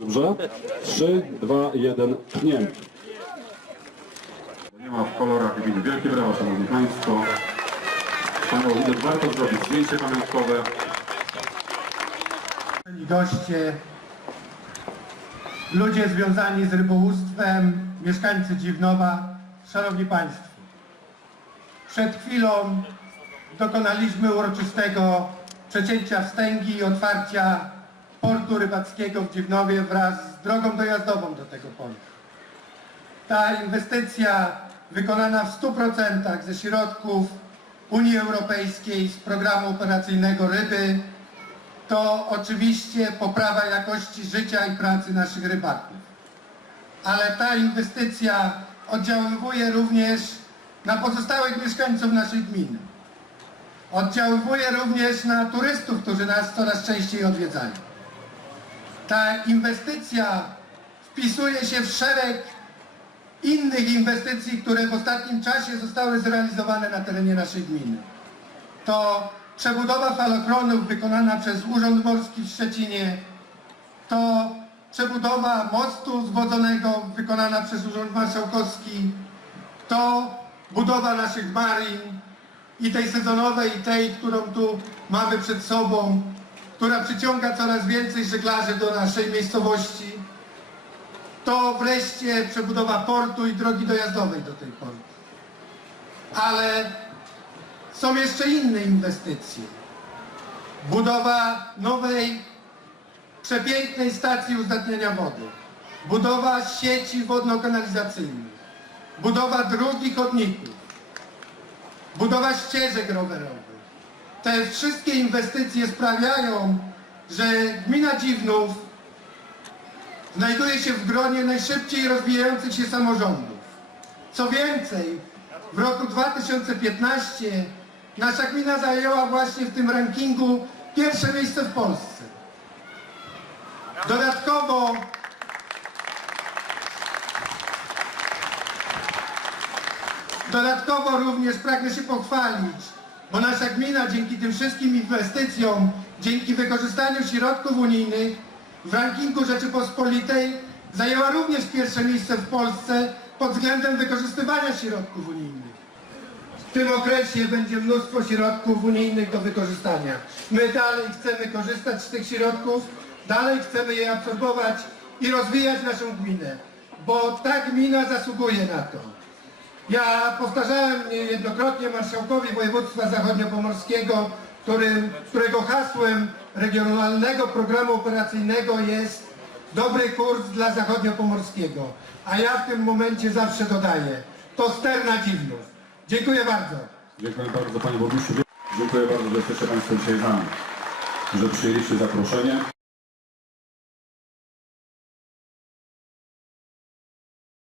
Dobrze? 3, 2, 1, pchniemy. Nie ma w kolorach gminy. Wielkie brawa, Szanowni Państwo. Panowie, widać, warto zrobić zdjęcie pamiątkowe. Szanowni goście, ludzie związani z rybołówstwem, mieszkańcy Dziwnowa, Szanowni Państwo. Przed chwilą dokonaliśmy uroczystego przecięcia wstęgi i otwarcia portu rybackiego w Dziwnowie wraz z drogą dojazdową do tego portu. Ta inwestycja wykonana w 100% ze środków Unii Europejskiej z programu operacyjnego Ryby to oczywiście poprawa jakości życia i pracy naszych rybaków. Ale ta inwestycja oddziaływuje również na pozostałych mieszkańców naszej gminy. Oddziaływuje również na turystów, którzy nas coraz częściej odwiedzają. Ta inwestycja wpisuje się w szereg innych inwestycji, które w ostatnim czasie zostały zrealizowane na terenie naszej gminy. To przebudowa falochronów wykonana przez Urząd Morski w Szczecinie, to przebudowa mostu zwodzonego wykonana przez Urząd Marszałkowski, to budowa naszych marin i tej sezonowej, i tej, którą tu mamy przed sobą, która przyciąga coraz więcej żeglarzy do naszej miejscowości, to wreszcie przebudowa portu i drogi dojazdowej do tej portu. Ale są jeszcze inne inwestycje. Budowa nowej, przepięknej stacji uzdatniania wody. Budowa sieci wodno-kanalizacyjnych. Budowa dróg i chodników. Budowa ścieżek rowerowych. Te wszystkie inwestycje sprawiają, że gmina Dziwnów znajduje się w gronie najszybciej rozwijających się samorządów. Co więcej, w roku 2015 nasza gmina zajęła właśnie w tym rankingu pierwsze miejsce w Polsce. Dodatkowo Dodatkowo również pragnę się pochwalić, bo nasza gmina dzięki tym wszystkim inwestycjom, dzięki wykorzystaniu środków unijnych w rankingu Rzeczypospolitej zajęła również pierwsze miejsce w Polsce pod względem wykorzystywania środków unijnych. W tym okresie będzie mnóstwo środków unijnych do wykorzystania. My dalej chcemy korzystać z tych środków, dalej chcemy je absorbować i rozwijać naszą gminę, bo ta gmina zasługuje na to. Ja powtarzałem niejednokrotnie marszałkowi województwa zachodniopomorskiego, którym, którego hasłem regionalnego programu operacyjnego jest dobry kurs dla zachodniopomorskiego. A ja w tym momencie zawsze dodaję, to ster na dziwnów. Dziękuję bardzo. Dziękuję bardzo Panie Burmistrzu. Dziękuję bardzo, że jesteście Państwo dzisiaj z nami. Że przyjęliście zaproszenie.